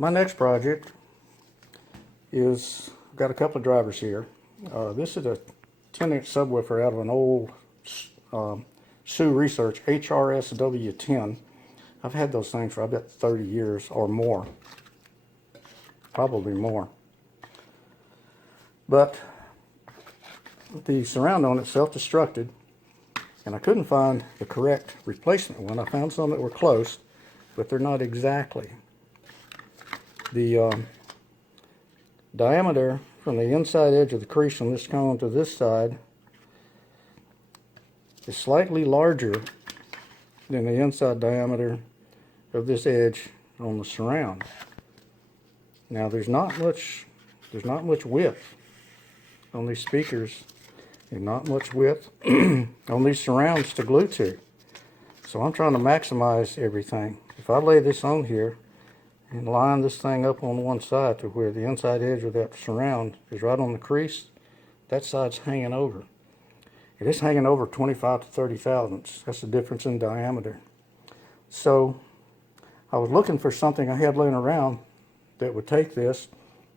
My next project is, I've got a couple of drivers here. This is a 10-inch subwoofer out of an old Hsu Research HRSW10. I've had those things for I bet 30 years or more, probably more. But the surround on it self-destructed, and I couldn't find the correct replacement one. I found some that were close, but they're not exactly. The diameter from the inside edge of the crease on this cone to this side is slightly larger than the inside diameter of this edge on the surround. Now there's not much width on these speakers, and not much width on these surrounds to glue to. So I'm trying to maximize everything. If I lay this on here and line this thing up on one side to where the inside edge of that surround is right on the crease, that side's hanging over. It is hanging over 25 to 30 thousandths. That's the difference in diameter. So I was looking for something I had laying around that would take this,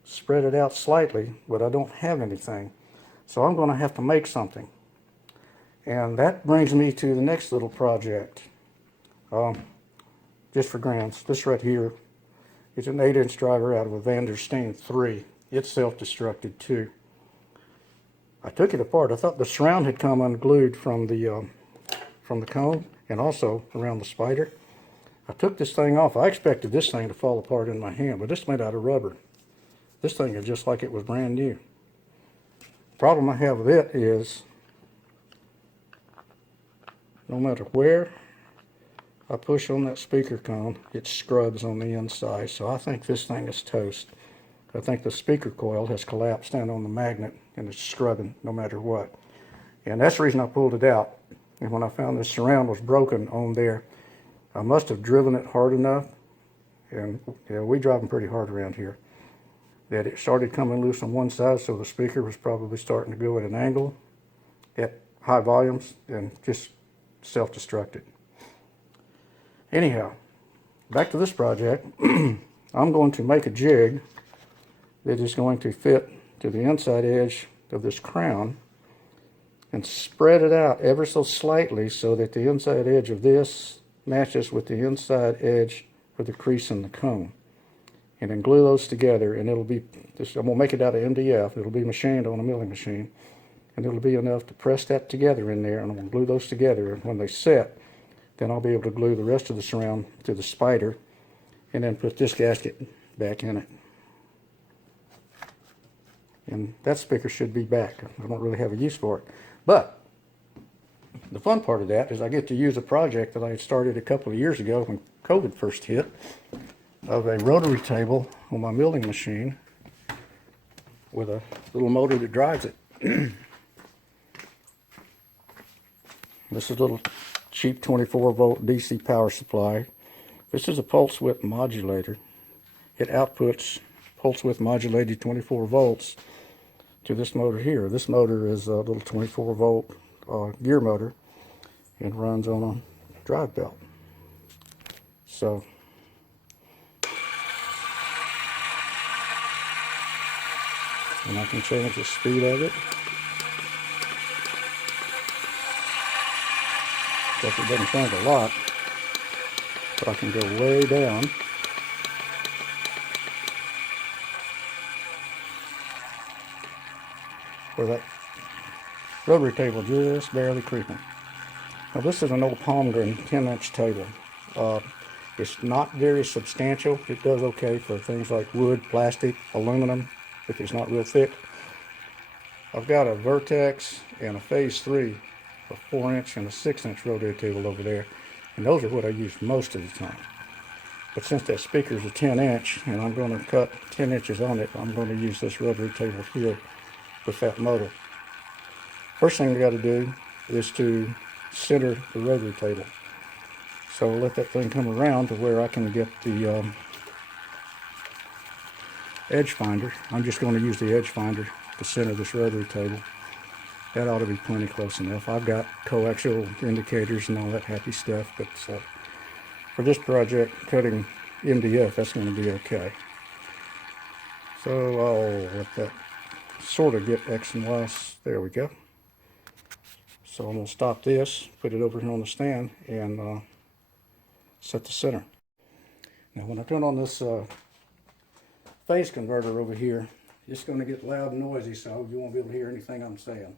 spread it out slightly, but I don't have anything. So I'm going to have to make something. And that brings me to the next little project. Just for grants, this right here is an 8-inch driver out of a Van der Steen 3. It's self-destructed too. I took it apart. I thought the surround had come unglued from the cone and also around the spider. I took this thing off. I expected this thing to fall apart in my hand, but it's made out of rubber. This thing is just like it was brand new. The problem I have with it is no matter where I push on that speaker cone, it scrubs on the inside. So I think this thing is toast. I think the speaker coil has collapsed down on the magnet and it's scrubbing no matter what. And that's the reason I pulled it out. And when I found this surround was broken on there, I must have driven it hard enough, and yeah, we drive them pretty hard around here, that it started coming loose on one side, so the speaker was probably starting to go at an angle at high volumes and just self-destructed. Anyhow, back to this project. I'm going to make a jig that is going to fit to the inside edge of this crown and spread it out ever so slightly so that the inside edge of this matches with the inside edge of the crease in the cone. And then glue those together, and it'll be, I'm going to make it out of MDF. It'll be machined on a milling machine, and it'll be enough to press that together in there, and I'm going to glue those together, and when they set, then I'll be able to glue the rest of the surround to the spider, and then put this gasket back in it. And that speaker should be back. I don't really have a use for it. But the fun part of that is I get to use a project that I had started a couple of years ago when COVID first hit, of a rotary table on my milling machine with a little motor that drives it. This is a little cheap 24-volt DC power supply. This is a pulse width modulator. It outputs pulse width modulated 24 volts to this motor here. This motor is a little 24-volt gear motor and runs on a drive belt. So and I can change the speed of it. Of course, it doesn't change a lot, but I can go way down. Where that rotary table just barely creeping. Now this is an old Palmgren 10-inch table. It's not very substantial. It does okay for things like wood, plastic, aluminum, if it's not real thick. I've got a Vertex and a Phase 3, a 4-inch and a 6-inch rotary table over there, and those are what I use most of the time. But since that speaker is a 10-inch and I'm going to cut 10 inches on it, I'm going to use this rotary table here with that motor. First thing I got to do is to center the rotary table. So I'll let that thing come around to where I can get the edge finder. I'm just going to use the edge finder to center this rotary table. That ought to be plenty close enough. I've got coaxial indicators and all that happy stuff, but for this project, cutting MDF, that's going to be okay. So I'll let that sort of get X and Y. There we go. So I'm going to stop this, put it over here on the stand, and set the center. Now when I turn on this phase converter over here, it's going to get loud and noisy, so you won't be able to hear anything I'm saying.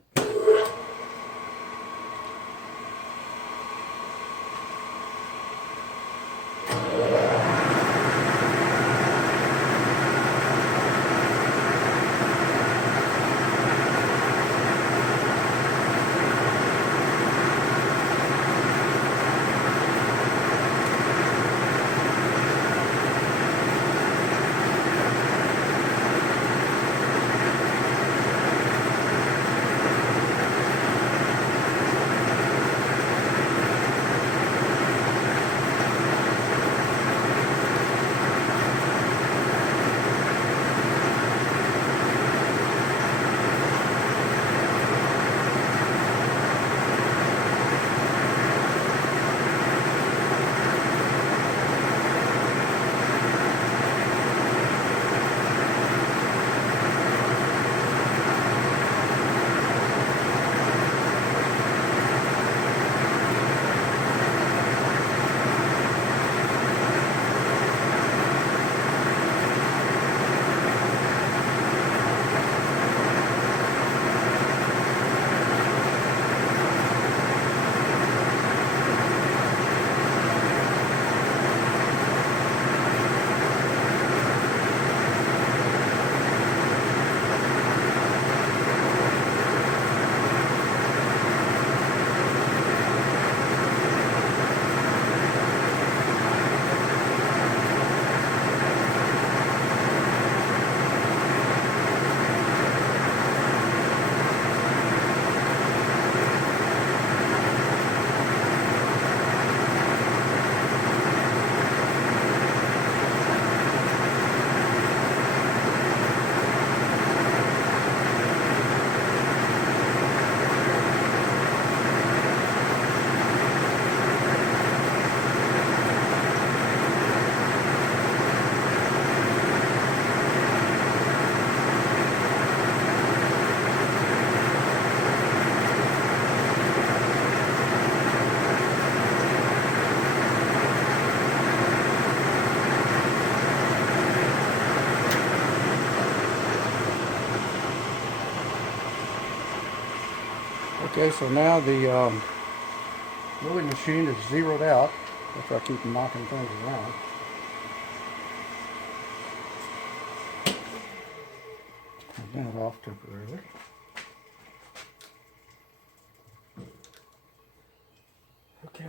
Okay, so now the milling machine is zeroed out after I keep knocking things around. Turn that off temporarily. Okay.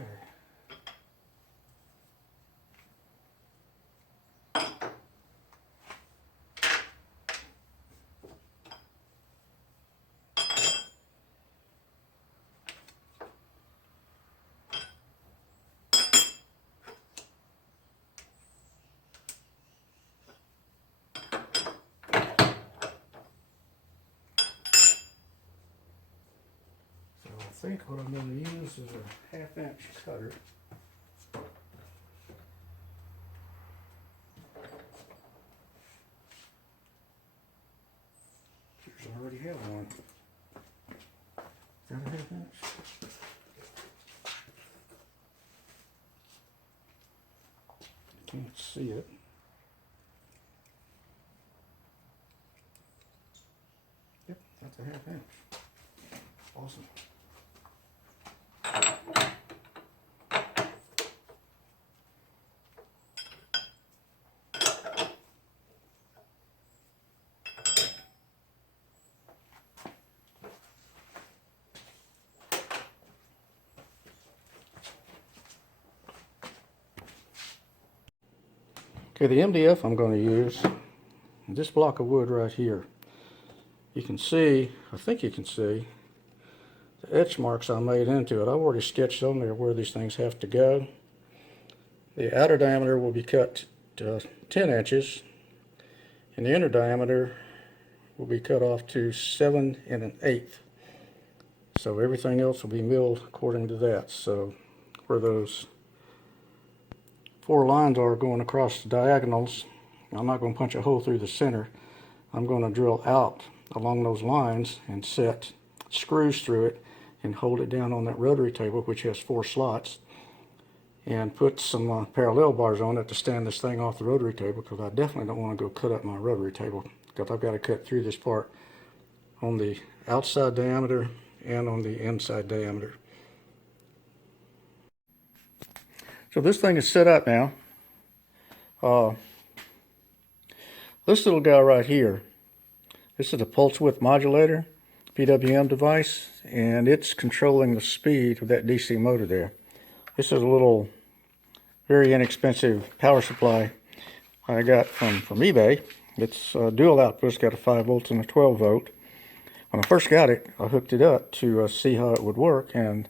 I think what I'm going to use is a 1/2-inch cutter. I already have one. Is that a 1/2-inch? Can't see it. Yep, that's a 1/2-inch. Awesome. Okay, the MDF I'm going to use, this block of wood right here. You can see, I think you can see, the etch marks I made into it. I've already sketched on there where these things have to go. The outer diameter will be cut to 10 inches, and the inner diameter will be cut off to 7 1/8. So everything else will be milled according to that. So where those 4 lines are going across the diagonals, I'm not going to punch a hole through the center. I'm going to drill out along those lines and set screws through it and hold it down on that rotary table, which has 4 slots, and put some parallel bars on it to stand this thing off the rotary table, because I definitely don't want to go cut up my rotary table, because I've got to cut through this part on the outside diameter and on the inside diameter. So this thing is set up now. This little guy right here, this is a pulse width modulator, PWM device, and it's controlling the speed of that DC motor there. This is a little very inexpensive power supply I got from eBay. It's dual output. It's got a 5 volts and a 12 volt. When I first got it, I hooked it up to see how it would work, and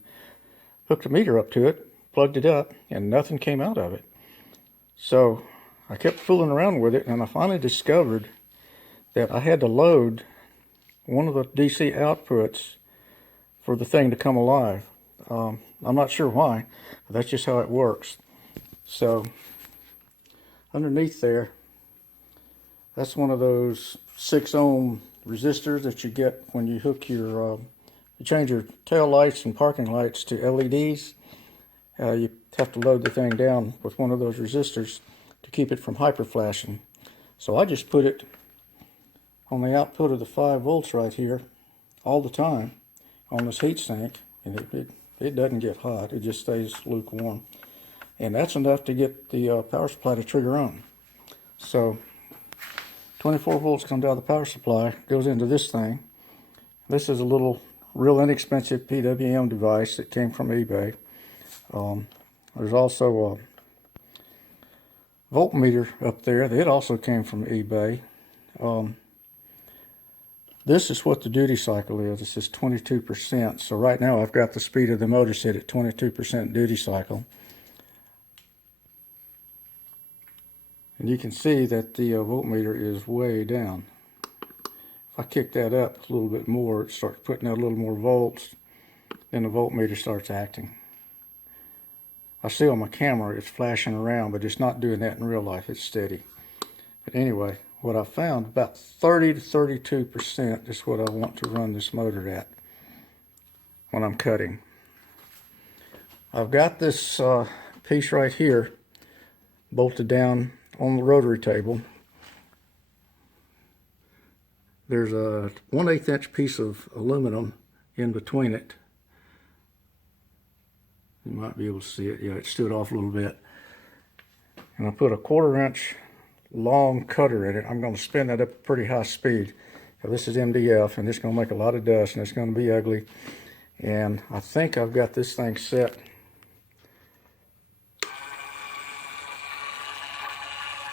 hooked a meter up to it, plugged it up, and nothing came out of it. So I kept fooling around with it, and I finally discovered that I had to load one of the DC outputs for the thing to come alive. I'm not sure why, but that's just how it works. So underneath there, that's one of those 6 ohm resistors that you get when you hook your, you change your tail lights and parking lights to LEDs. You have to load the thing down with one of those resistors to keep it from hyper flashing. So I just put it on the output of the 5 volts right here all the time on this heat sink, and it doesn't get hot, it just stays lukewarm. And that's enough to get the power supply to trigger on. So 24 volts comes out of the power supply, goes into this thing. This is a little real inexpensive PWM device that came from eBay. There's also a voltmeter up there that also came from eBay. This is what the duty cycle is. This is 22%. So right now I've got the speed of the motor set at 22% duty cycle. And you can see that the voltmeter is way down. If I kick that up a little bit more, it starts putting out a little more volts, then the voltmeter starts acting. I see on my camera it's flashing around, but it's not doing that in real life. It's steady. But anyway, what I found, about 30 to 32% is what I want to run this motor at when I'm cutting. I've got this piece right here bolted down on the rotary table. There's a 1/8 inch piece of aluminum in between it. You might be able to see it. Yeah, it stood off a little bit. And I put a 1/4 inch long cutter in it. I'm going to spin that up at pretty high speed. Now, this is MDF, and it's going to make a lot of dust, and it's going to be ugly. And I think I've got this thing set.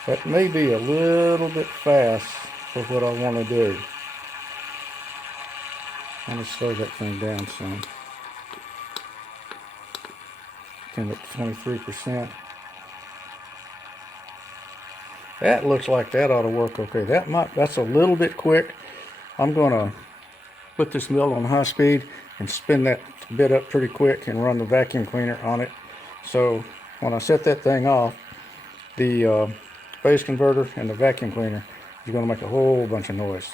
That may be a little bit fast for what I want to do. I'm going to slow that thing down some. Turn it to 23%. That looks like that ought to work okay. That's a little bit quick. I'm going to put this mill on high speed and spin that bit up pretty quick and run the vacuum cleaner on it. So when I set that thing off, the phase converter and the vacuum cleaner is going to make a whole bunch of noise.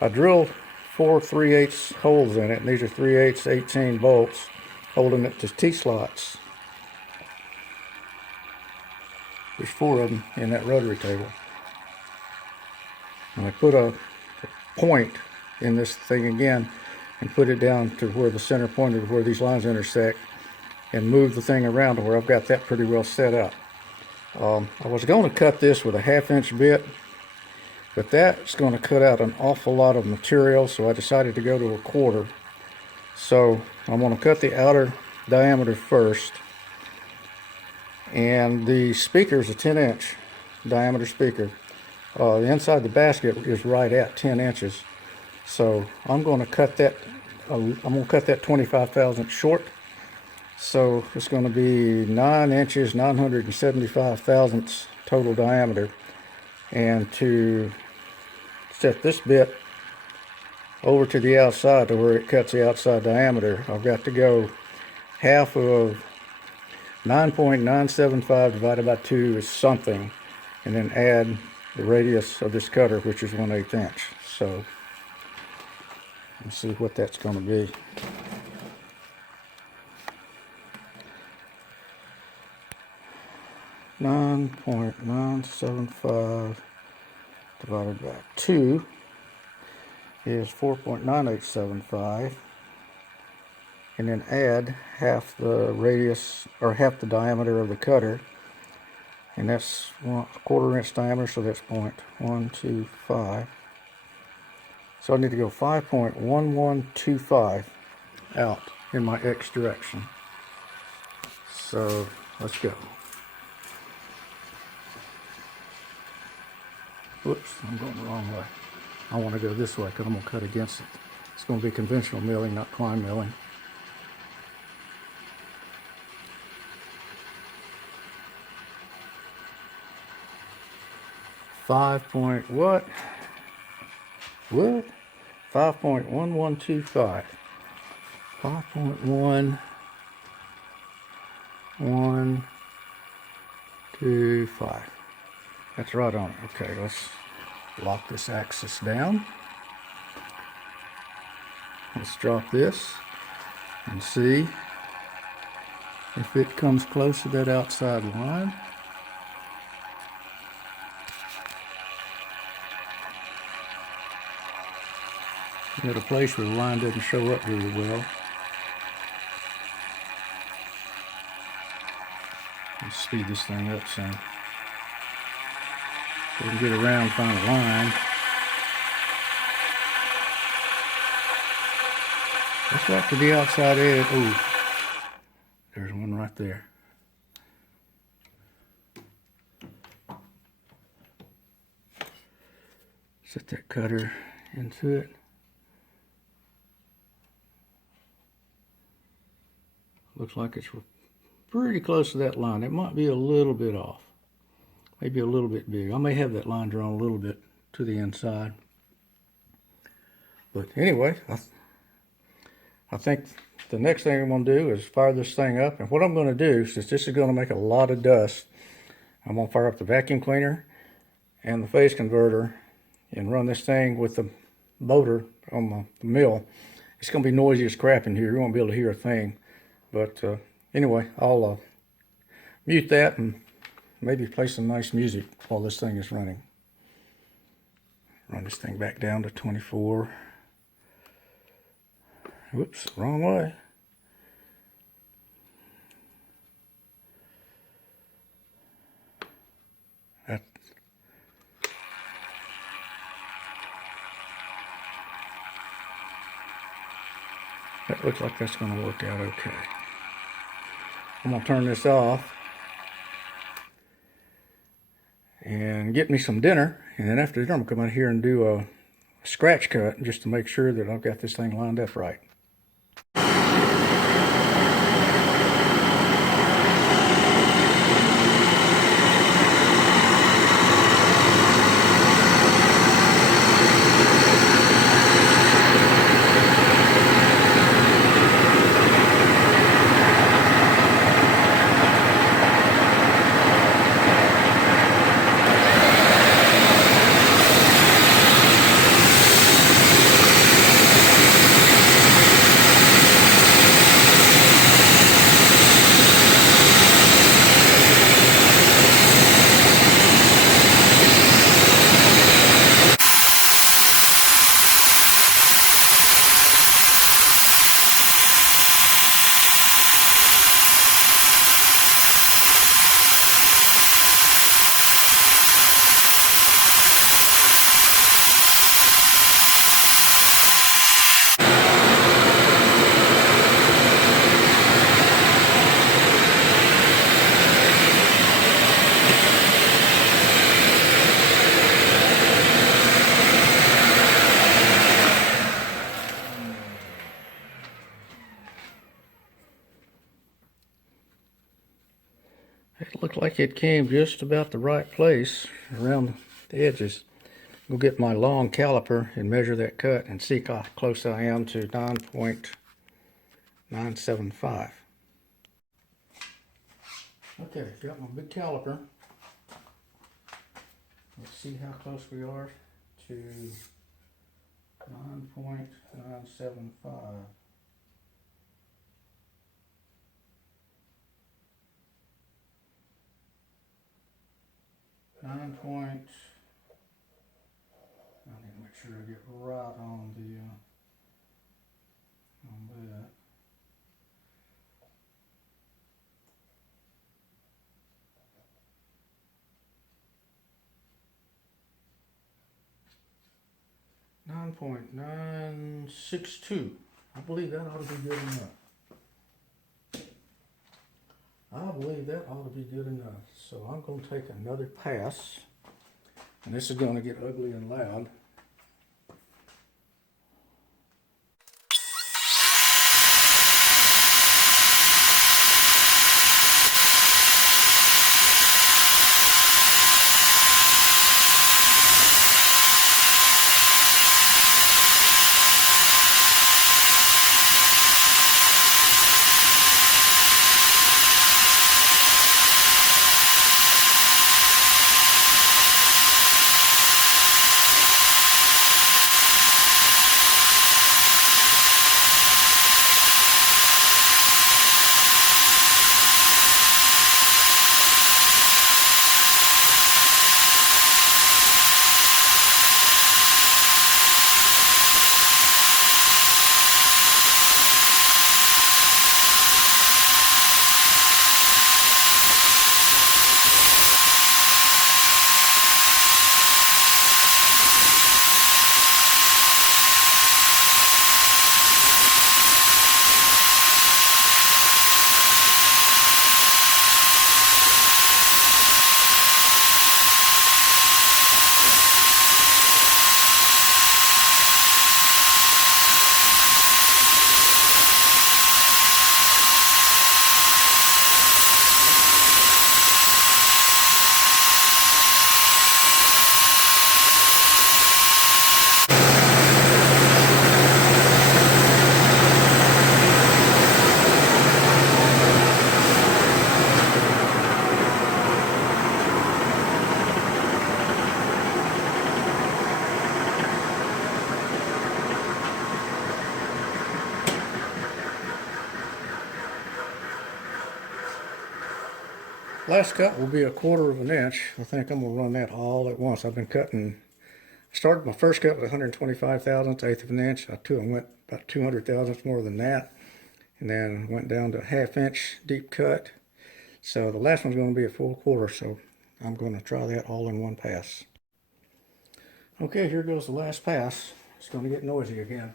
I drilled 4 3/8 holes in it, and these are 3/8 18 bolts holding it to T-slots. There's 4 of them in that rotary table. And I put a point in this thing again and put it down to where the center point of where these lines intersect, and move the thing around to where I've got that pretty well set up. I was going to cut this with a 1/2 inch bit, but that's going to cut out an awful lot of material, so I decided to go to a 1/4. So I'm going to cut the outer diameter first, and the speaker is a 10 inch diameter speaker. The inside the basket is right at 10 inches. So I'm going to cut that. I'm going to cut that 25 thousandths short. So it's going to be 9 inches, 975 thousandths total diameter. And to set this bit over to the outside to where it cuts the outside diameter, I've got to go half of 9.975 divided by 2 is something, and then add the radius of this cutter, which is 1/8 inch. So let's see what that's going to be. .975 divided by 2 is 4.9875, and then add half the radius, or half the diameter of the cutter, and that's 1/4 inch diameter, so that's 0.125. So I need to go 5.1125 out in my X direction. So let's go. Whoops, I'm going the wrong way. I want to go this way because I'm going to cut against it. It's going to be conventional milling, not twine milling. What? 5.1125. 5.1125. That's right on it. Okay, let's lock this axis down. Let's drop this and see if it comes close to that outside line. At a place where the line doesn't show up really well. Let's speed this thing up some. We can get around, find a line. Let's walk to the outside edge. Oh, there's one right there. Set that cutter into it. Looks like it's pretty close to that line. It might be a little bit off. Maybe a little bit big. I may have that line drawn a little bit to the inside. But anyway, I think the next thing I'm going to do is fire this thing up. And what I'm going to do, since this is going to make a lot of dust, I'm going to fire up the vacuum cleaner and the phase converter and run this thing with the motor on the mill. It's going to be noisy as crap in here. You won't be able to hear a thing. But anyway, I'll mute that and maybe play some nice music while this thing is running. Run this thing back down to 24. Whoops, wrong way. That looks like that's going to work out okay. I'm going to turn this off and get me some dinner, and then after dinner I'm going to come out here and do a scratch cut just to make sure that I've got this thing lined up right. It looked like it came just about the right place around the edges. We'll get my long caliper and measure that cut and see how close I am to 9.975. Okay, got my big caliper. Let's see how close we are to 9.975. I need to make sure I get right on the on that. .962. I believe that ought to be good enough. I believe that ought to be good enough. So I'm going to take another pass, and this is going to get ugly and loud. Last cut will be 1/4 of an inch. I think I'm going to run that all at once. I've been cutting, started my first cut with 125 thousandths, 1/8 of an inch. I went about 200 thousandths more than that, and then went down to a 1/2 inch deep cut. So the last one's going to be a full 1/4, so I'm going to try that all in one pass. Okay, here goes the last pass. It's going to get noisy again.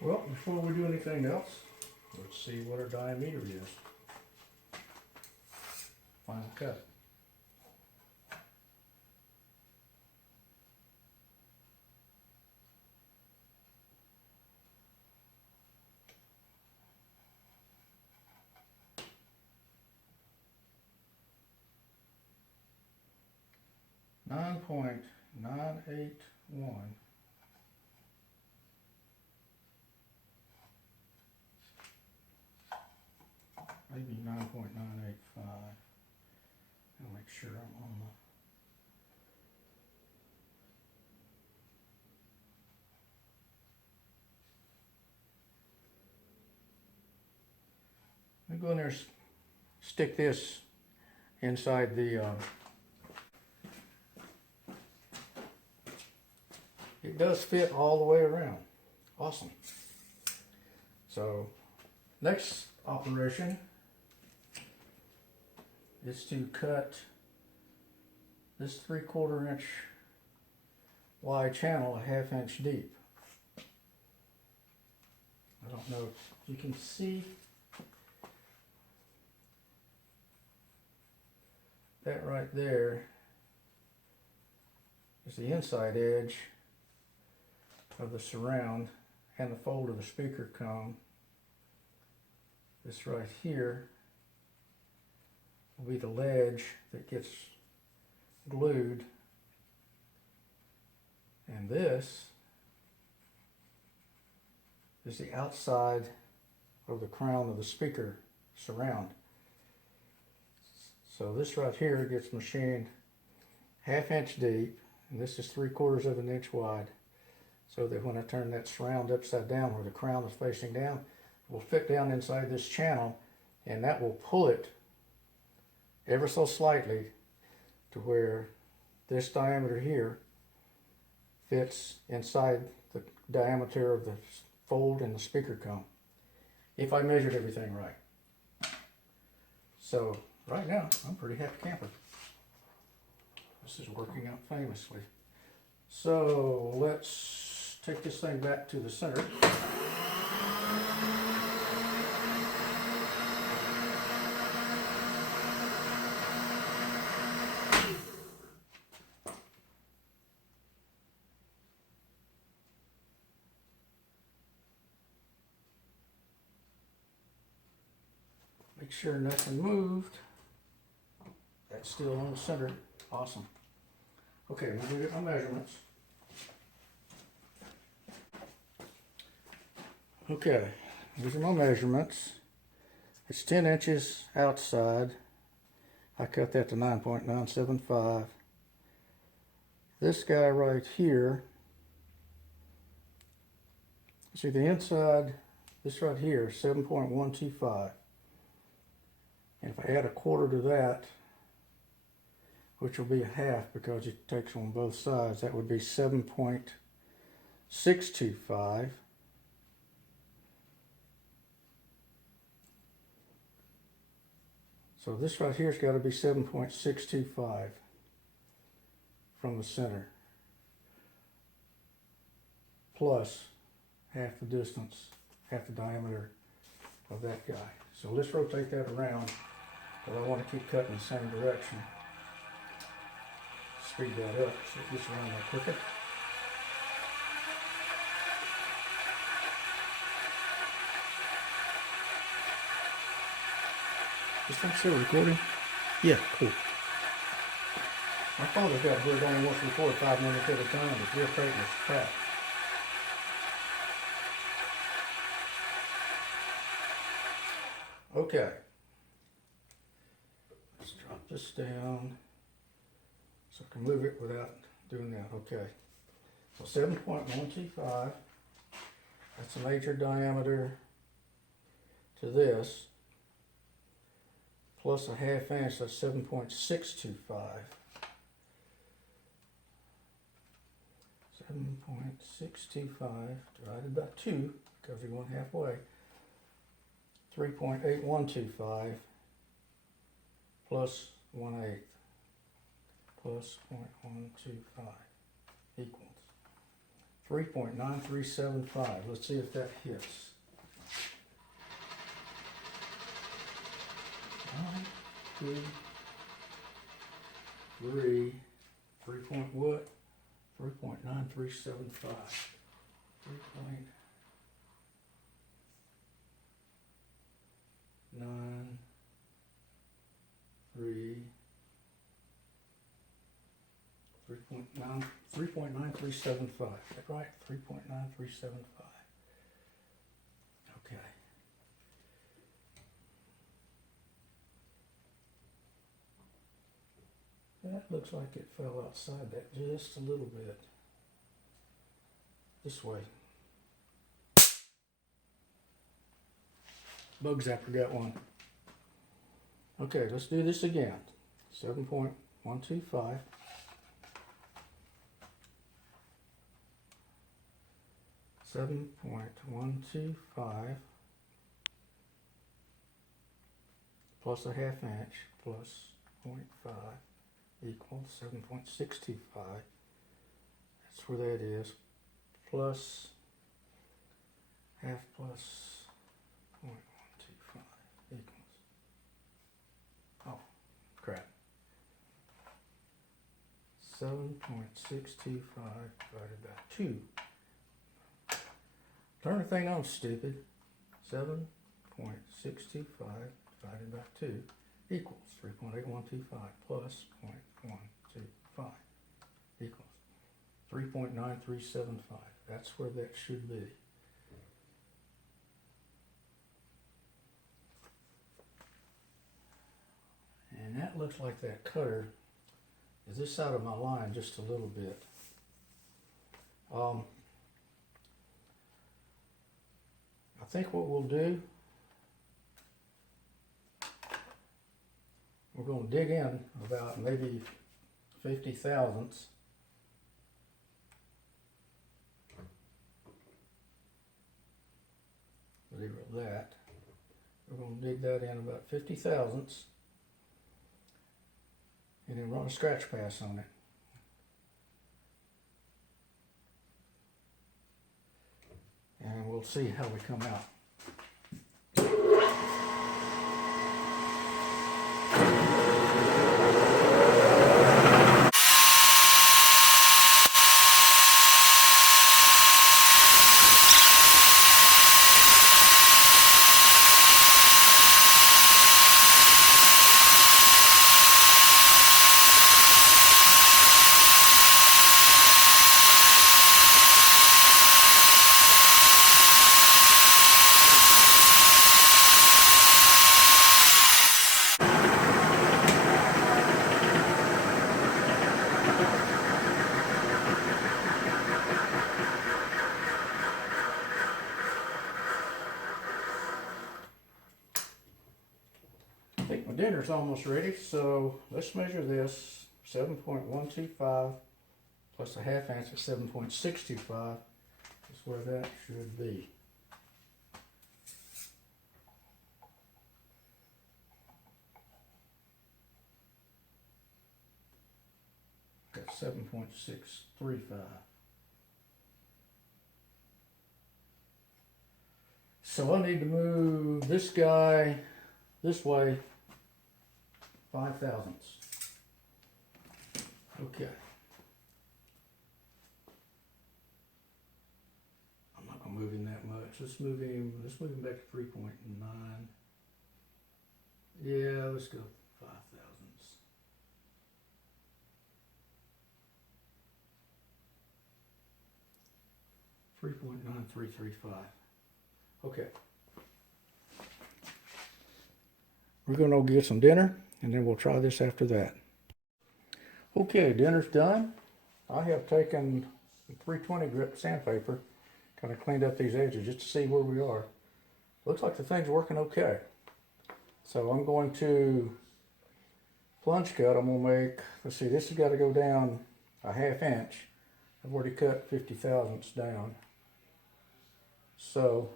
Well, before we do anything else, let's see what our diameter is. Final cut. .981. Maybe 9.985. I'll make sure I'm on me go in there and stick this inside the, it does fit all the way around. Awesome. So, next operation is to cut this 3/4 inch wide channel a 1/2 inch deep. I don't know if you can see that right there is the inside edge of the surround and the fold of the speaker cone. This right here will be the ledge that gets glued, and this is the outside of the crown of the speaker surround. So this right here gets machined 1/2 inch deep, and this is 3/4 of an inch wide, so that when I turn that surround upside down where the crown is facing down, it will fit down inside this channel, and that will pull it ever so slightly to where this diameter here fits inside the diameter of the fold and the speaker cone, if I measured everything right. So right now I'm pretty happy camper. This is working out famously. So let's take this thing back to the center. Make sure nothing moved. That's still on the center. Awesome. Okay, I'm gonna get my measurements. Okay, these are my measurements. It's 10 inches outside. I cut that to 9.975. This guy right here, see the inside, this right here, 7.125. And if I add 1/4 to that, which will be 1/2 because it takes on both sides, that would be 7.625. So this right here's got to be 7.625 from the center, plus 1/2 the distance, 1/2 the diameter of that guy. So let's rotate that around, because I want to keep cutting the same direction. Speed that up so it gets around that quicker. This thing still recording? Yeah, cool. My phone has got good, only wants to record 5 minutes at a time. It's irritating as crap. Okay. Let's drop this down so I can move it without doing that. Okay. So 7.125. That's a major diameter to this. Plus a 1/2 inch, that's 7.625. 7.625 divided by 2, because we went halfway. 3.8125 plus 1/8 plus 0.125 equals 3.9375. Let's see if that hits. 1, 2, 3, 3 point what? 3.9375. 3.9375. Is that right? 3.9375. Okay. That looks like it fell outside that just a little bit. This way. Bug zapper got one. Okay, let's do this again. 7.125. plus a half inch plus 0.5 equals 7.625. That's where that is. Plus half plus 0.125 equals, oh crap, 7.625 divided by 2. Turn the thing on, stupid. 7.625 divided by 2 equals 3.8125 plus 0.125 equals 3.9375. That's where that should be. And that looks like that cutter is this side of my line just a little bit. I think what we'll do, we're going to dig in about maybe 50 thousandths. Leave it at that. We're going to dig that in about 50 thousandths and then run a scratch pass on it. And we'll see how we come out. I think my dinner's almost ready, so let's measure this. 7.125 plus a half inch of 7.625 is where that should be. Got 7.635. So I need to move this guy this way 5 thousandths. Okay. I'm not gonna move him that much. Let's move him back to 3.9. Yeah, let's go 5 thousandths. $3.9335. Okay. We're going to go get some dinner, and then we'll try this after that. Okay, dinner's done. I have taken 320 grit sandpaper, kind of cleaned up these edges just to see where we are. Looks like the thing's working okay. So I'm going to plunge cut. I'm going to make, let's see, this has got to go down a half inch. I've already cut 50 thousandths down. So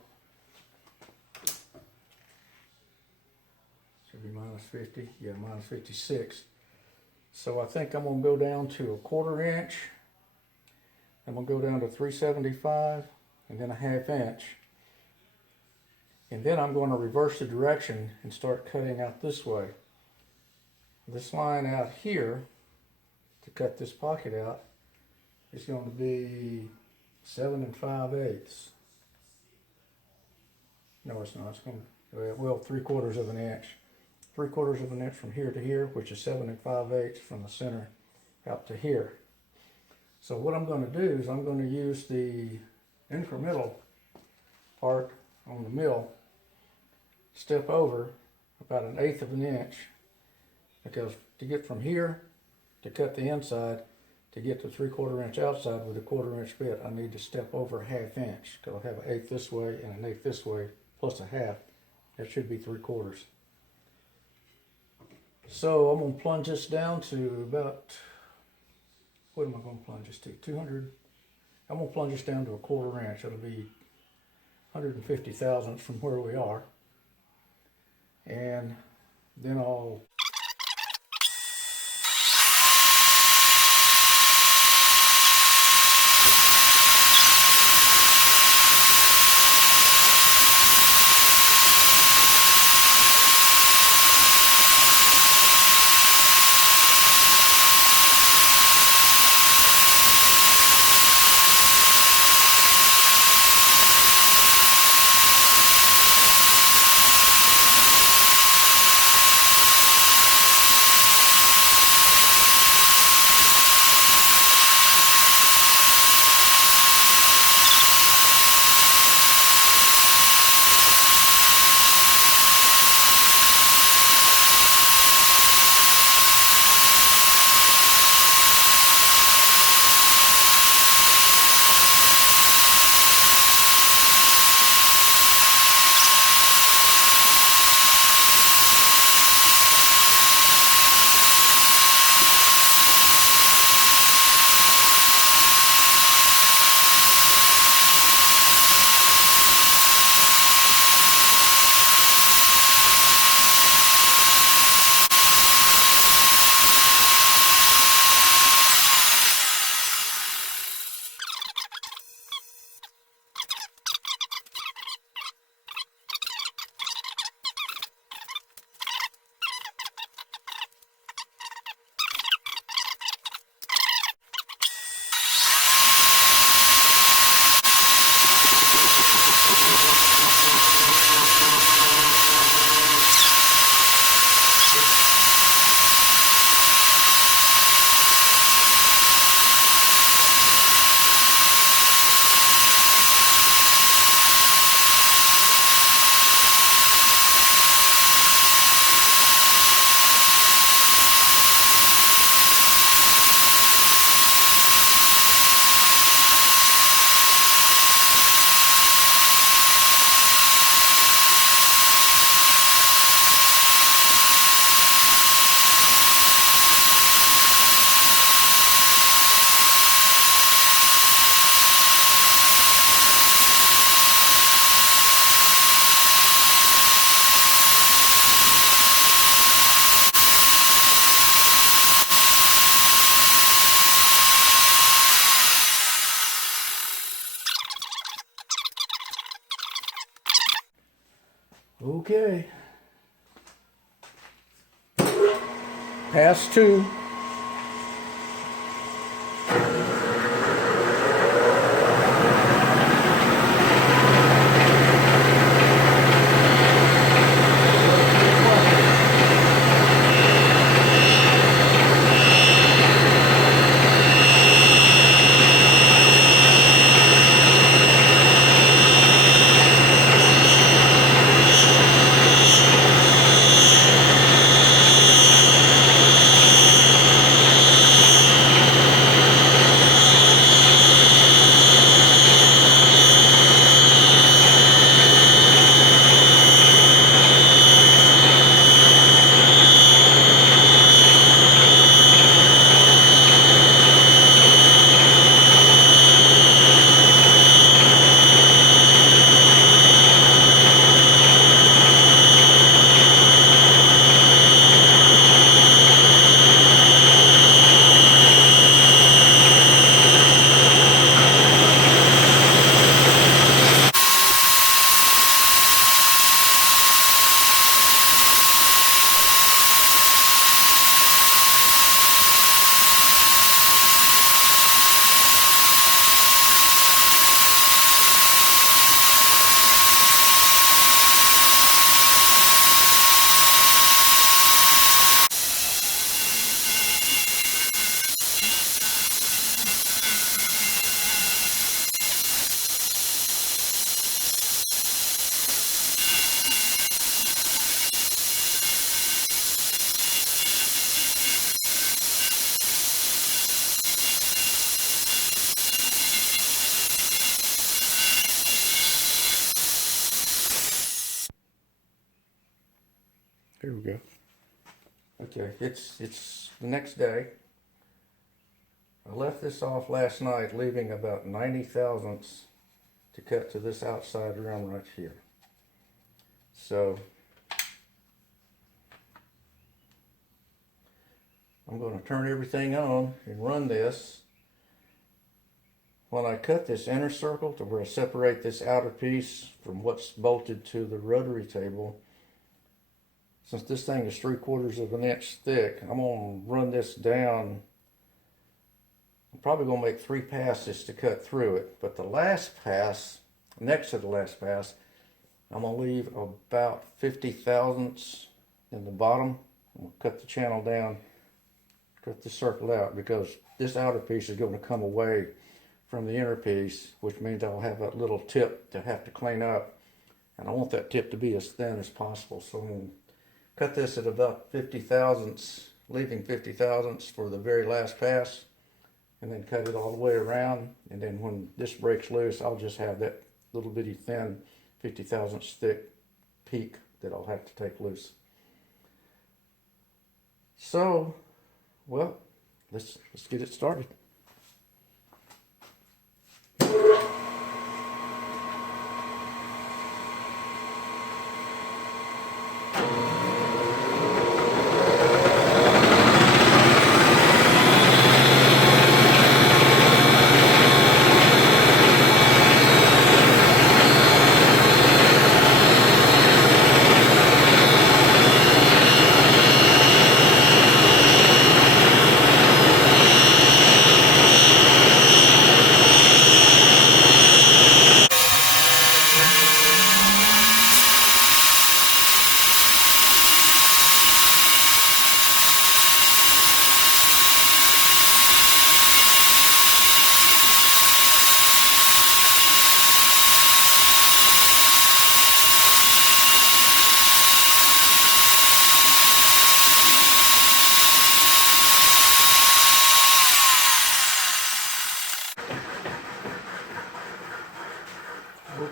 should be minus 50, yeah, minus 56. So I think I'm going to go down to a 1/4 inch. I'm going to go down to 375 and then a half inch. And then I'm going to reverse the direction and start cutting out this way. This line out here, to cut this pocket out, is going to be 7 5/8. No, it's not. It's going to, well, 3/4 of an inch. 3/4 of an inch from here to here, which is 7 5/8 from the center out to here. So what I'm going to do is I'm going to use the incremental part on the mill, step over about 1/8 of an inch, because to get from here to cut the inside, to get the 3/4 inch outside with a 1/4 inch bit, I need to step over a half inch, because I'll have 1/8 this way and 1/8 this way, plus a half. That should be 3/4. So I'm going to plunge this down to about, what am I going to plunge this to? 200. I'm going to plunge this down to a 1/4 inch. It'll be 150 thousandths from where we are. And then I'll okay. Pass 2. Here we go. Okay, it's the next day. I left this off last night, leaving about 90 thousandths to cut to this outside rim right here. So I'm going to turn everything on and run this. When I cut this inner circle to where I separate this outer piece from what's bolted to the rotary table, since this thing is 3/4 of an inch thick, I'm going to run this down. I'm probably going to make 3 passes to cut through it, but the last pass, next to the last pass, I'm going to leave about 50 thousandths in the bottom. I'm going to cut the channel down, cut the circle out, because this outer piece is going to come away from the inner piece, which means I'll have that little tip to have to clean up, and I want that tip to be as thin as possible. So I'm going to cut this at about 50 thousandths, leaving 50 thousandths for the very last pass, and then cut it all the way around. And then when this breaks loose, I'll just have that little bitty thin 50 thousandths thick peak that I'll have to take loose. So, well, let's get it started.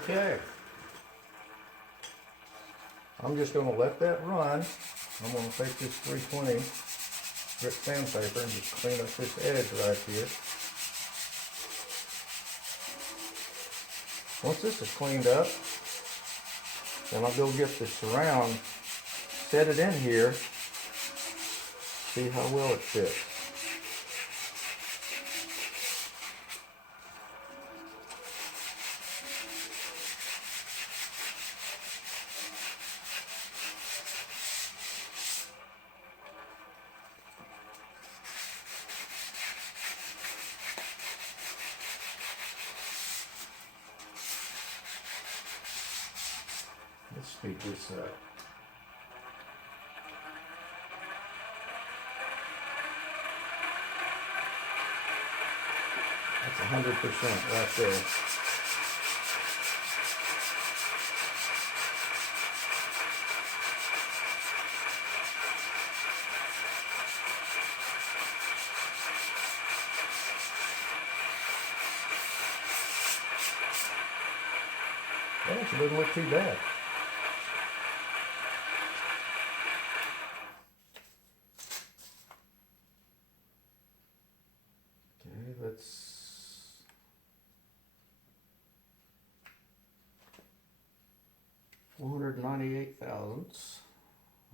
Okay, I'm just going to let that run. I'm going to take this 320 grit sandpaper and just clean up this edge right here. Once this is cleaned up, then I'll go get the surround, set it in here, see how well it fits. Let's speed this up. That's 100% right there. That actually doesn't look too bad. Okay, let's $498 thousandths.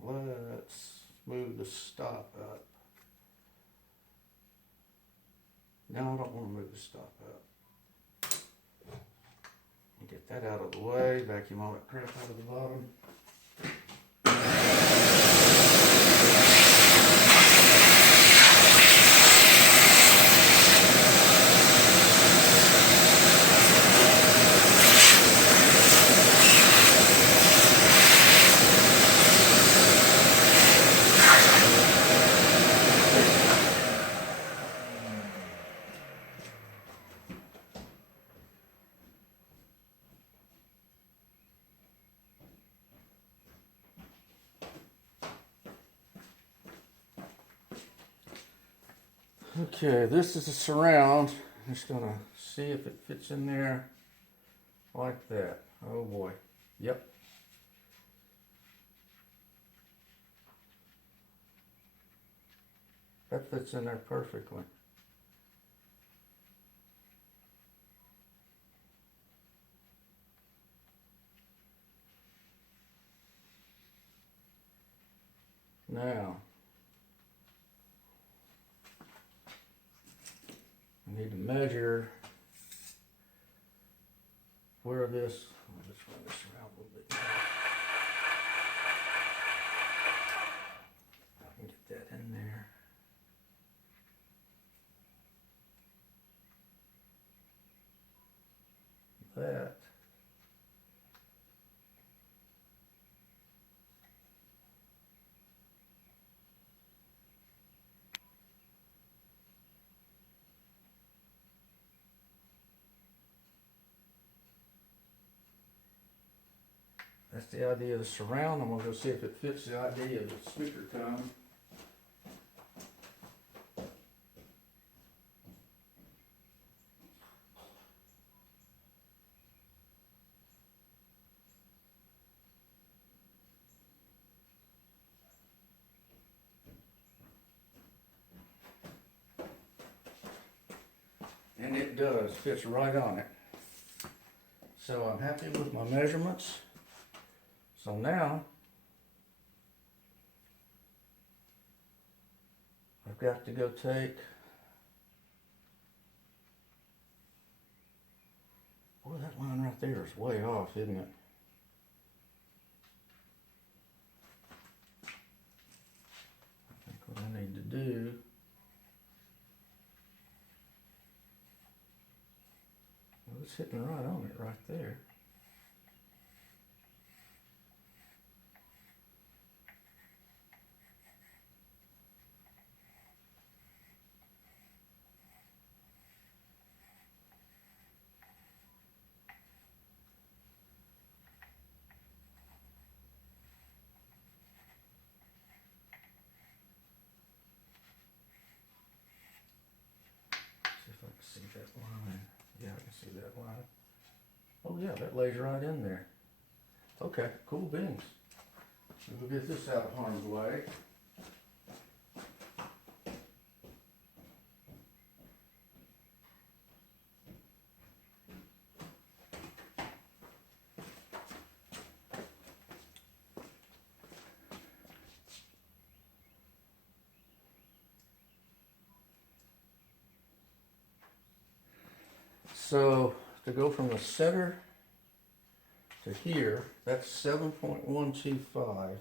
Let's move the stop up. No, I don't want to move the stop up. Get that out of the way, vacuum all that crap out of the bottom. Okay, this is a surround. I'm just gonna see if it fits in there like that. Oh boy. Yep. That fits in there perfectly. Now, I need to measure where this, I'll just run this around a little bit more. I can get that in there. That. That's the idea of the surround. I'm going to go see if it fits the idea of the speaker tone. And it does, fits right on it. So I'm happy with my measurements. So now, I've got to go take, boy, that line right there is way off, isn't it? I think what I need to do, well, it's hitting right on it right there. See if I can see that line. Yeah, I can see that line. Oh yeah, that lays right in there. Okay, cool beans. We'll get this out of harm's way. So to go from the center to here, that's 7.125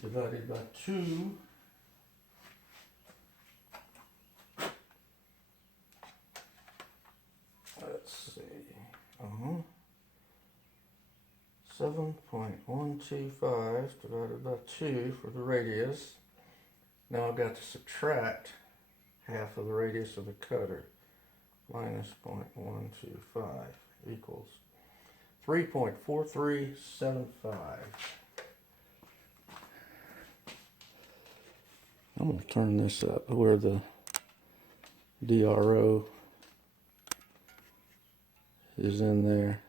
divided by 2. Let's see. 7.125 divided by 2 for the radius. Now I've got to subtract half of the radius of the cutter. Minus 0.125 equals 3.4375. I'm going to turn this up where the DRO is in there.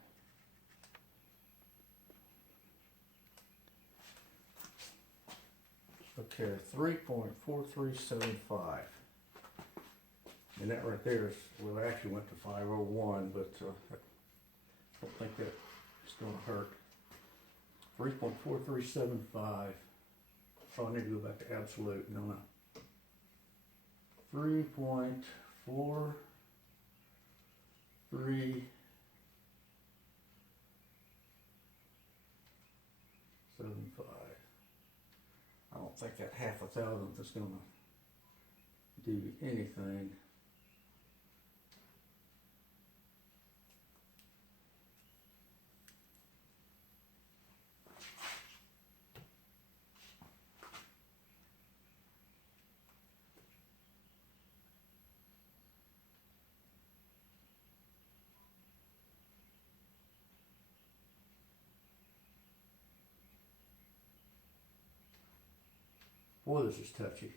Okay, 3.4375. And that right there is, well, it actually went to 501, but I don't think that it's going to hurt. 3.4375. Oh, I need to go back to absolute, don't I? 3.4375. I don't think that half a thousandth is going to do anything. Boy, this is touchy.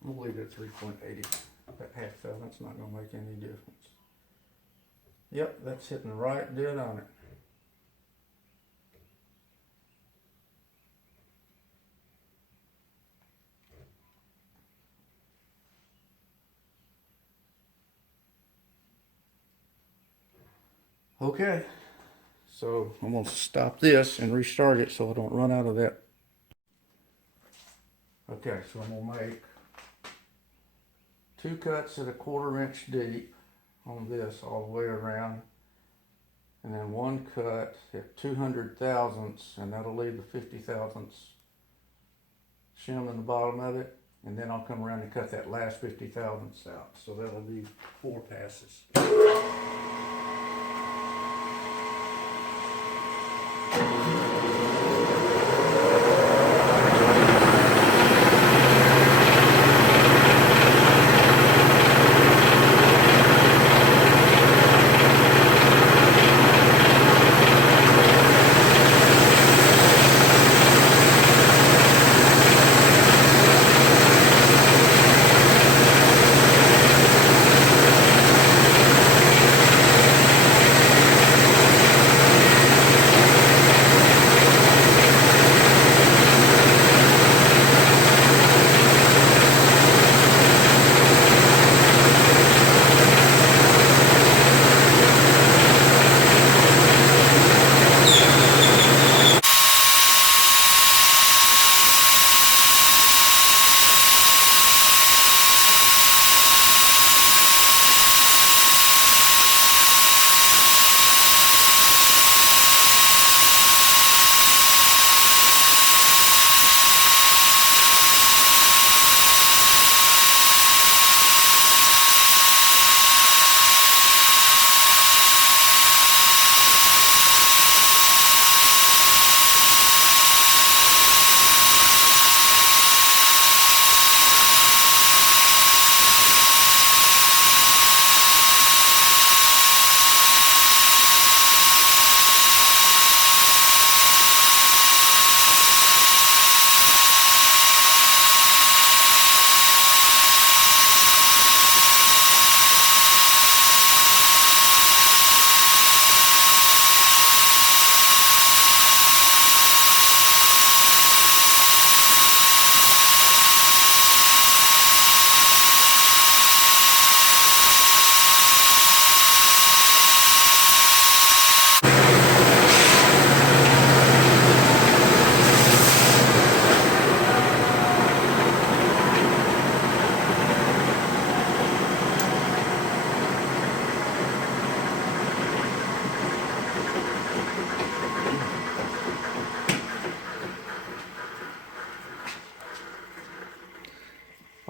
I'm gonna leave it at 3.80. That half thousandth's not gonna make any difference. Yep, that's hitting right dead on it. Okay, so I'm going to stop this and restart it so I don't run out of that. Okay, so I'm going to make 2 cuts at a 1/4 inch deep on this all the way around, and then 1 cut at 200 thousandths, and that'll leave the 50 thousandths shim in the bottom of it, and then I'll come around and cut that last 50 thousandths out. So that'll be 4 passes.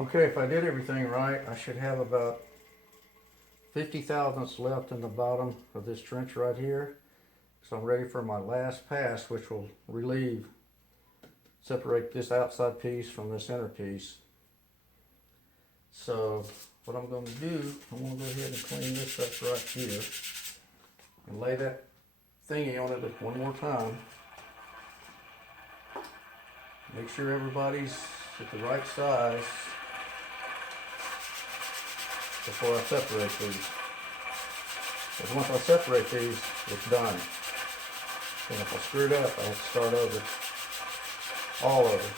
Okay, if I did everything right, I should have about 50 thousandths left in the bottom of this trench right here. So I'm ready for my last pass, which will separate this outside piece from this inner piece. So what I'm going to do, I'm going to go ahead and clean this up right here and lay that thingy on it one more time. Make sure everybody's at the right size before I separate these. Because once I separate these, it's done. And if I screw it up, I have to start over, all over.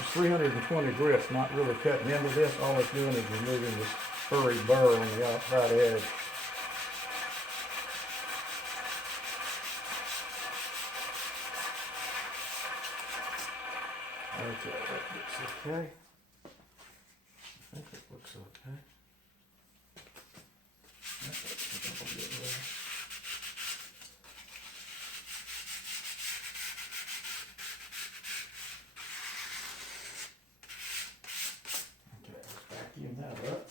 It's 320 grits, not really cutting into this. All it's doing is removing this furry burr on the outside edge. Okay, that looks okay. I think it looks okay. Vacuum that up.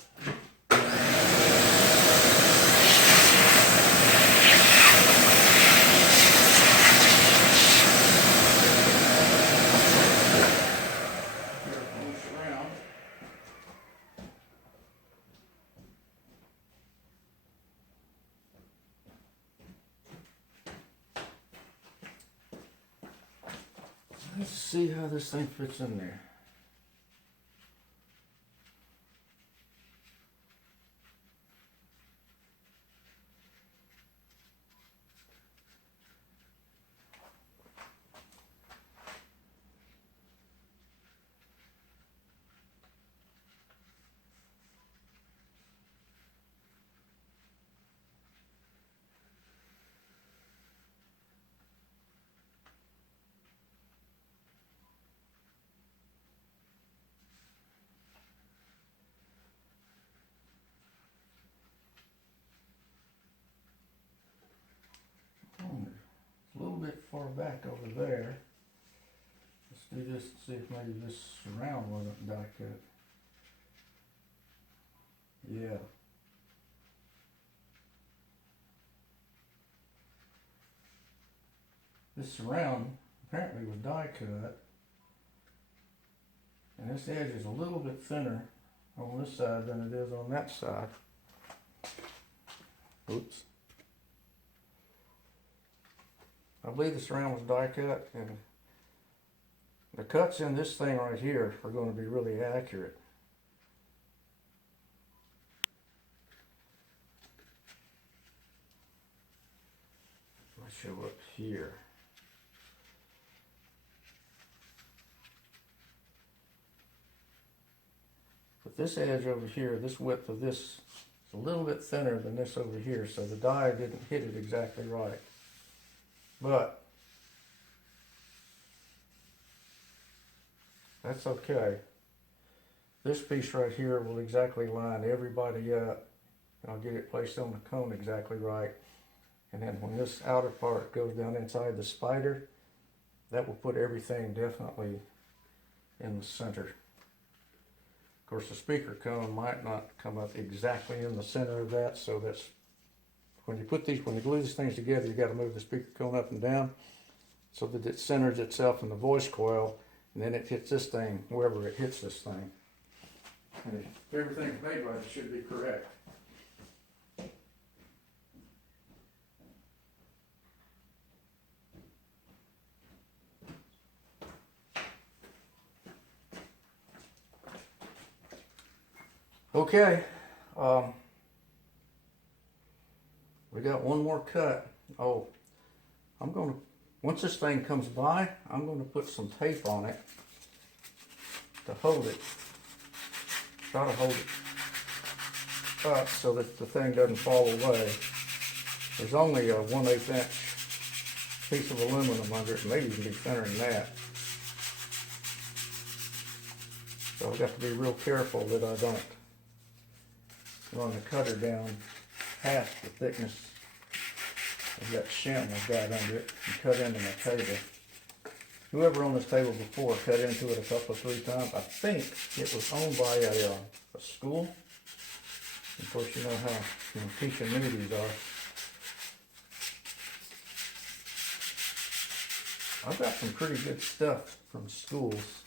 Let's see how this thing fits in there. back over there. Let's do this and see if maybe this surround wasn't die cut. Yeah. This surround apparently was die cut. And this edge is a little bit thinner on this side than it is on that side. Oops. I believe the surround was die cut, and the cuts in this thing right here are going to be really accurate. Let's show up here. But this edge over here, this width of this is a little bit thinner than this over here, so the die didn't hit it exactly right. But that's okay. This piece right here will exactly line everybody up. I'll get it placed on the cone exactly right. And then when this outer part goes down inside the spider, that will put everything definitely in the center. Of course, the speaker cone might not come up exactly in the center of that, so that's when you glue these things together, you got to move the speaker cone up and down so that it centers itself in the voice coil, and then it hits this thing wherever it hits this thing. And if everything's made right, it should be correct. Okay, we got one more cut. Oh, once this thing comes by, I'm going to put some tape on it to hold it. Try to hold it up so that the thing doesn't fall away. There's only a 1/8 inch piece of aluminum under it, maybe even be thinner than that. So I've got to be real careful that I don't run the cutter down past the thickness of that shim I've got under it and cut into my table. Whoever owned this table before cut into it a couple of 3 times. I think it was owned by a school. Of course, you know how teaching newbies are. I've got some pretty good stuff from schools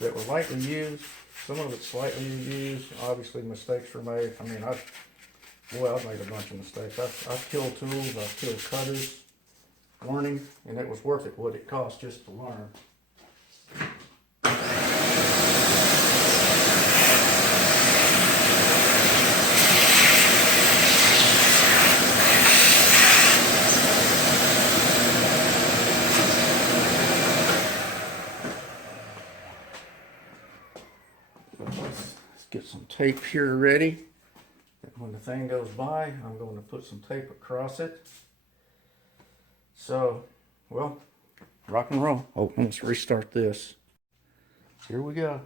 that were lightly used. Some of it's slightly used. Obviously, mistakes were made. I mean, I've made a bunch of mistakes. I've killed tools. I've killed cutters learning, and it was worth it, what it cost just to learn. Get some tape here ready. And when the thing goes by, I'm going to put some tape across it. So, well, rock and roll. Oh, let's restart this. Here we go.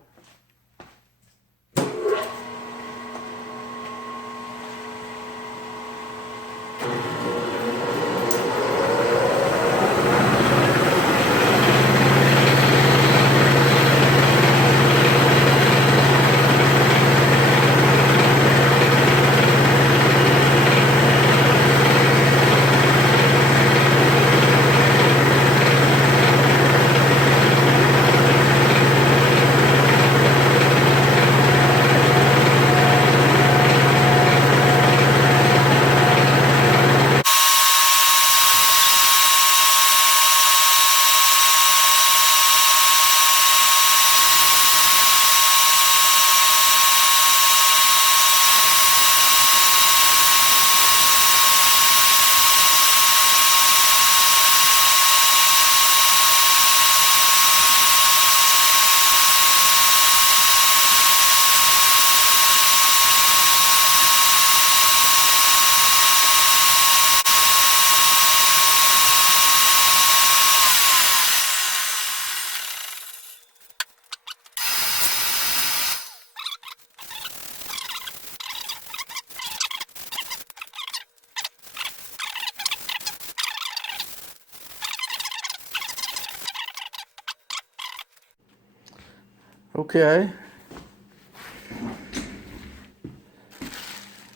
Okay.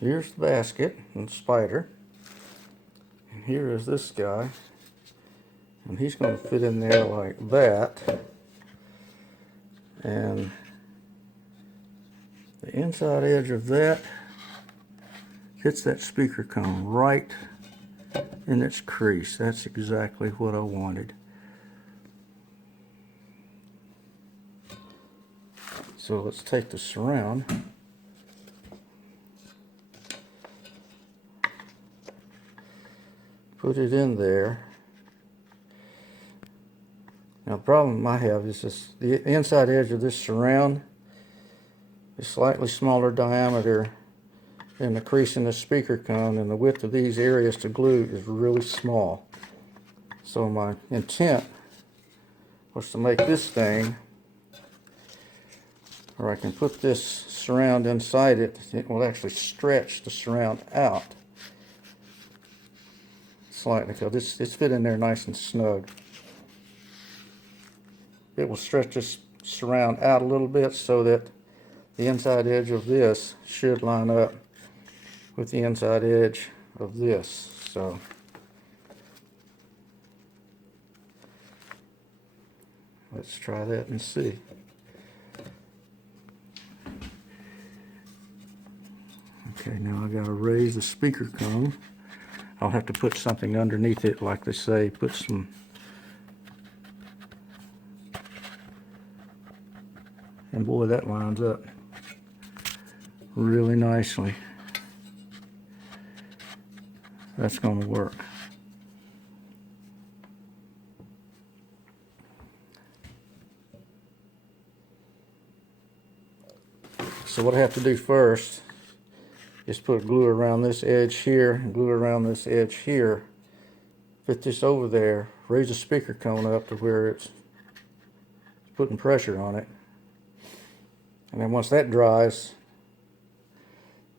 Here's the basket and the spider. And here is this guy. And he's going to fit in there like that. And the inside edge of that hits that speaker cone right in its crease. That's exactly what I wanted. So let's take the surround. Put it in there. Now the problem I have is this, the inside edge of this surround is slightly smaller diameter than the crease in the speaker cone, and the width of these areas to glue is really small. So my intent was to make this thing where I can put this surround inside it. It will actually stretch the surround out slightly, because it's fit in there nice and snug. It will stretch this surround out a little bit so that the inside edge of this should line up with the inside edge of this. So let's try that and see. Okay, now I gotta raise the speaker cone. I'll have to put something underneath it, like they say, put some and boy, that lines up really nicely. That's going to work. So what I have to do first is put glue around this edge here and glue around this edge here. Fit this over there, raise the speaker cone up to where it's putting pressure on it. And then once that dries,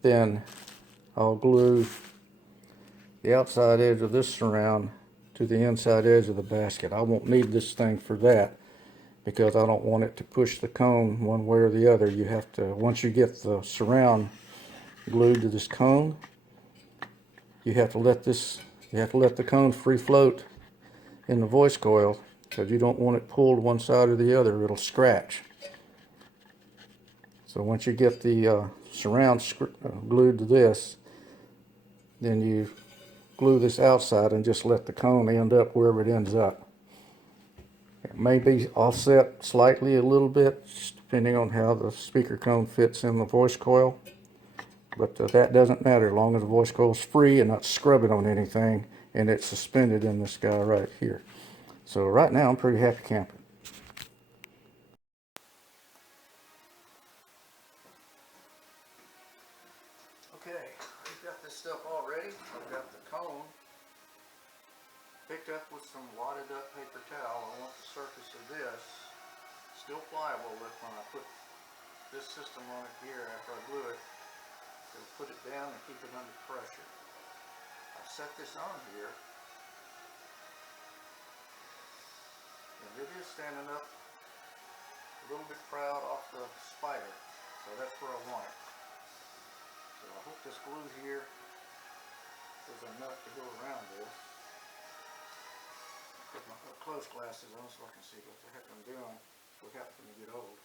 then I'll glue the outside edge of this surround to the inside edge of the basket. I won't need this thing for that because I don't want it to push the cone one way or the other. You have to, once you get the surround glued to this cone, you have to let the cone free float in the voice coil, because you don't want it pulled one side or the other. It'll scratch. So once you get the surround glued to this, then you glue this outside and just let the cone end up wherever it ends up. It may be offset slightly a little bit, depending on how the speaker cone fits in the voice coil. But that doesn't matter, as long as the voice coil is free and not scrubbing on anything, and it's suspended in this guy right here. So right now I'm pretty happy camping. Okay, I've got this stuff all ready. I've got the cone picked up with some wadded up paper towel. I want the surface of this still pliable, but when I put this system on it here after I glue it, it'll put it down and keep it under pressure. I set this on here, and it is standing up a little bit proud off the spider, so that's where I want it. So I hope this glue here is enough to go around this. Put my close glasses on so I can see what the heck I'm doing if we happen to get old.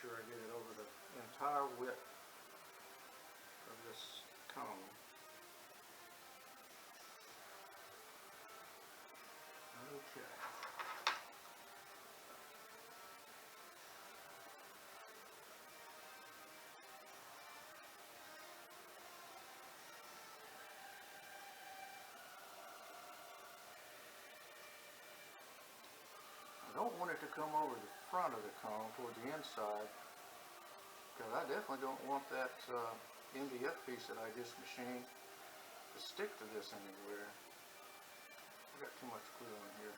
Sure I get it over the entire width of this cone. Okay. I don't want it to come over the front of the cone toward the inside, because I definitely don't want that MDF piece that I just machined to stick to this anywhere. I got too much glue in here.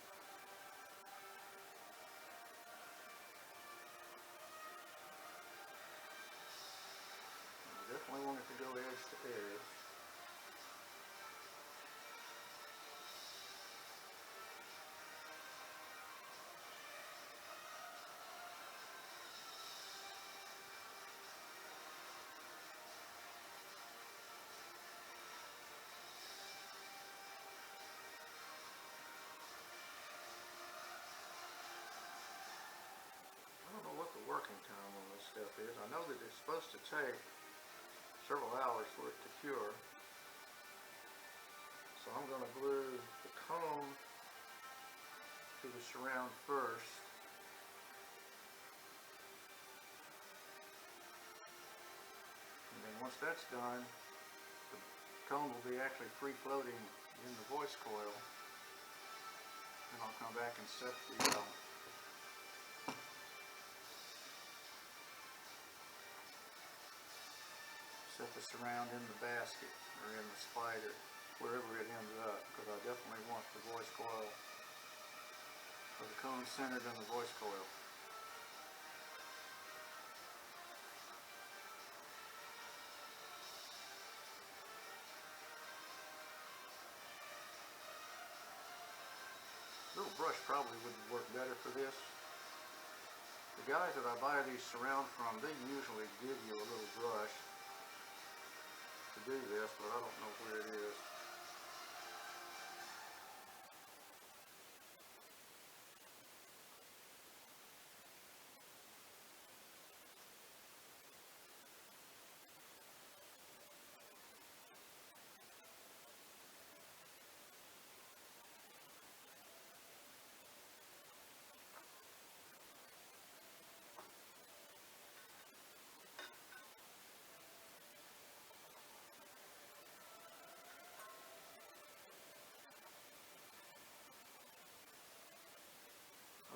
I definitely want it to go edge to edge. I don't know what the working time on this stuff is. I know that it's supposed to take several hours for it to cure. So I'm going to glue the cone to the surround first. And then once that's done, the cone will be actually free floating in the voice coil. And I'll come back and set the surround in the basket or in the spider, wherever it ends up, because I definitely want the voice coil, or the cone centered in the voice coil. Little brush probably would work better for this. The guys that I buy these surround from, they usually give you a little brush to do this, but I don't know where it is.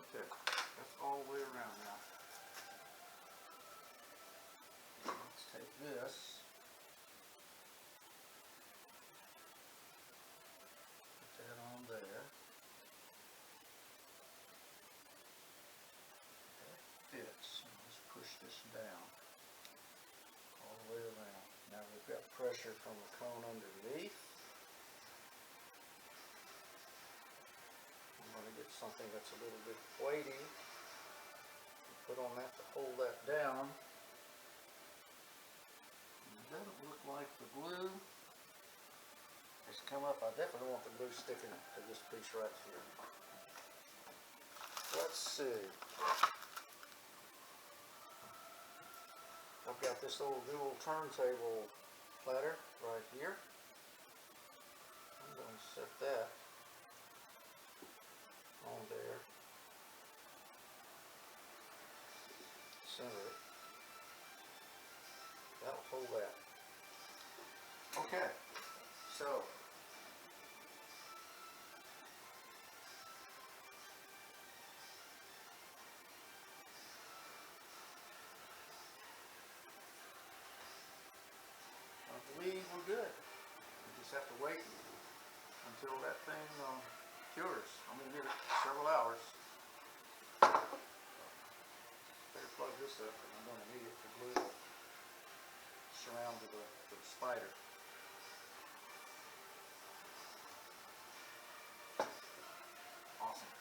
Okay, that's all the way around now. Let's take this, put that on there. That fits. Let's push this down all the way around. Now we've got pressure from the cone underneath. I'm going to get something that's a little bit weighty and put on that to hold that down. And it doesn't look like the glue has come up. I definitely want the glue sticking to this piece right here. Let's see. I've got this old dual turntable platter right here. I'm going to set that on there, center it. That'll hold that. Okay, so I believe we're good. We just have to wait until that thing cures. I'm going to give it several hours. Better plug this up because I'm going to need it to glue the surround to the spider. Awesome.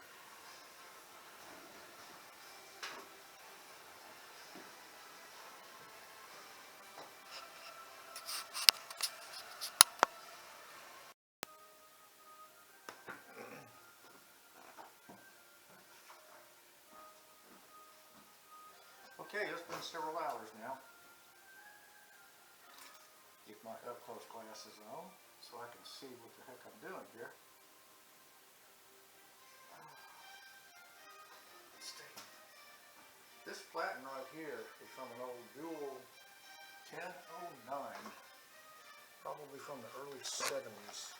Okay, it's been several hours now. Get my up-close glasses on so I can see what the heck I'm doing here. Let's see. This platen right here is from an old dual 1009, probably from the early 70s.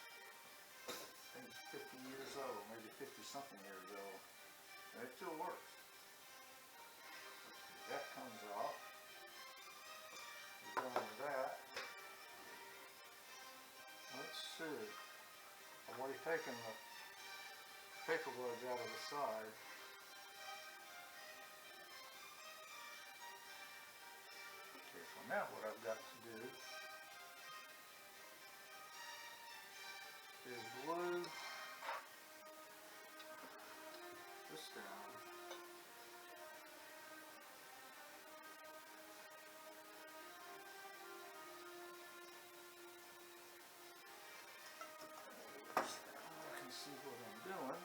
I think it's 50 years old, maybe 50 something years old. And it still works. That comes off. We're done with that. Let's see. I've already taken the paper wedge out of the side. Okay, so now what I've got to do is glue this down. I can see what I'm doing.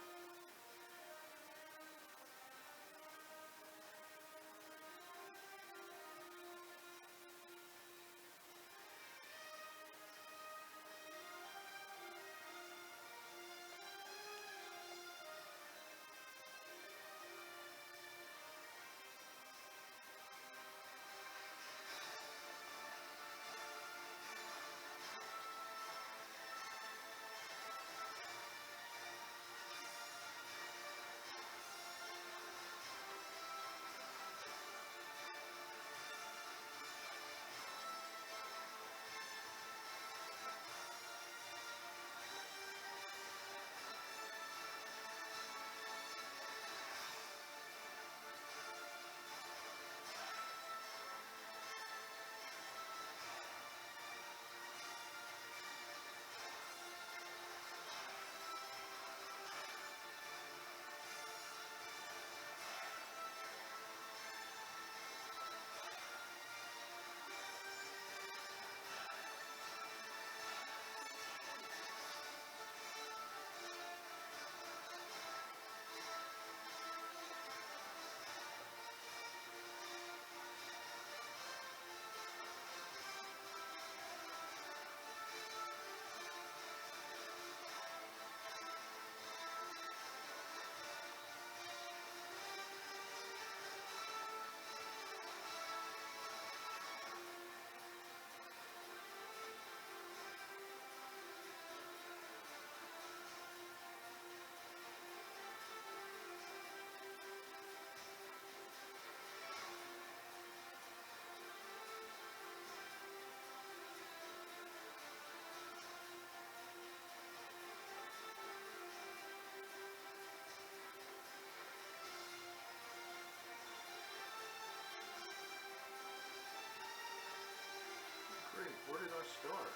Great, where did I start?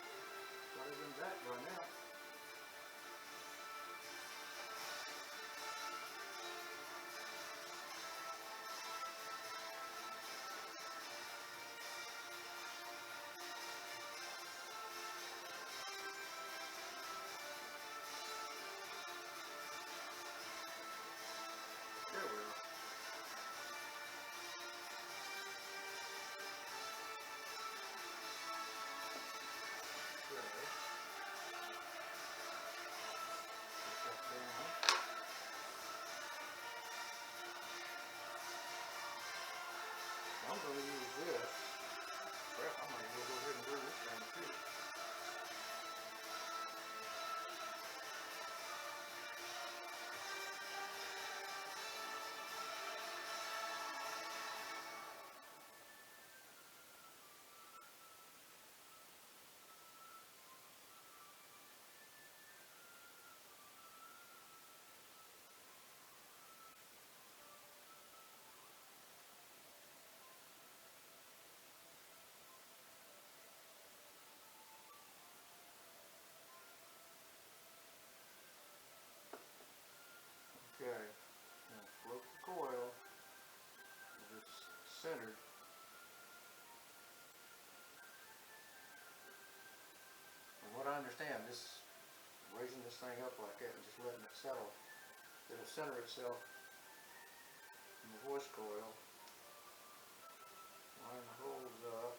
Got it in that by now. There we are. I'm going to use this. Well, I'm going to go ahead and do this thing too. Okay, now float the coil if it's centered. From what I understand, this raising this thing up like that and just letting it settle, it'll center itself in the voice coil. Line the holes up.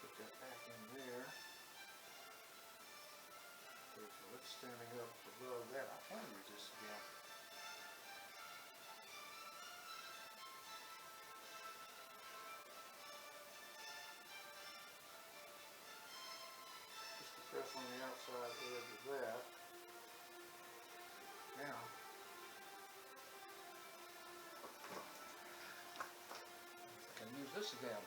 Put that back in there. Okay, so it's standing up above that. I can use this again. outside edge of that. Now, I can use this again.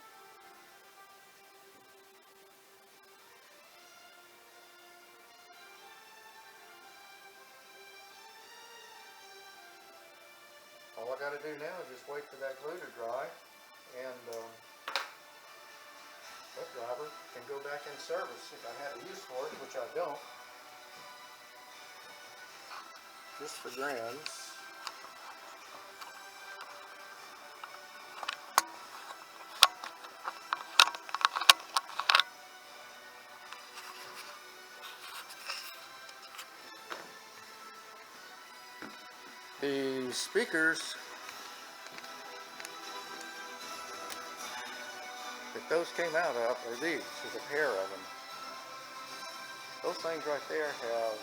All I got to do now is just wait for that glue to dry, and that driver can go back in service if I have a use for it, which I don't. Just for grins. The speakers, that those came out of are these. There's a pair of them. Those things right there have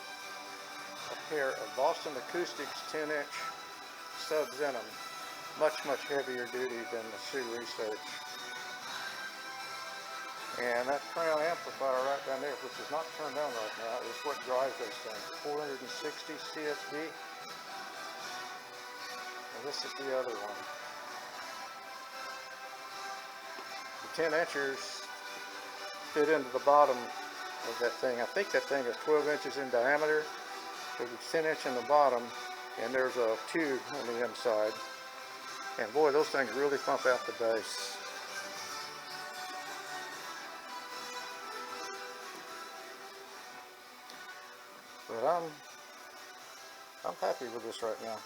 a pair of Boston Acoustics 10-inch subs in them. Much heavier duty than the Hsu Research. And that crown amplifier right down there, which is not turned on right now, is what drives those things. 460 CSD. And this is the other one. The 10-inchers fit into the bottom of that thing. I think that thing is 12 inches in diameter. There's a 10-inch in the bottom, and there's a tube on the inside. And boy, those things really pump out the bass. But I'm happy with this right now.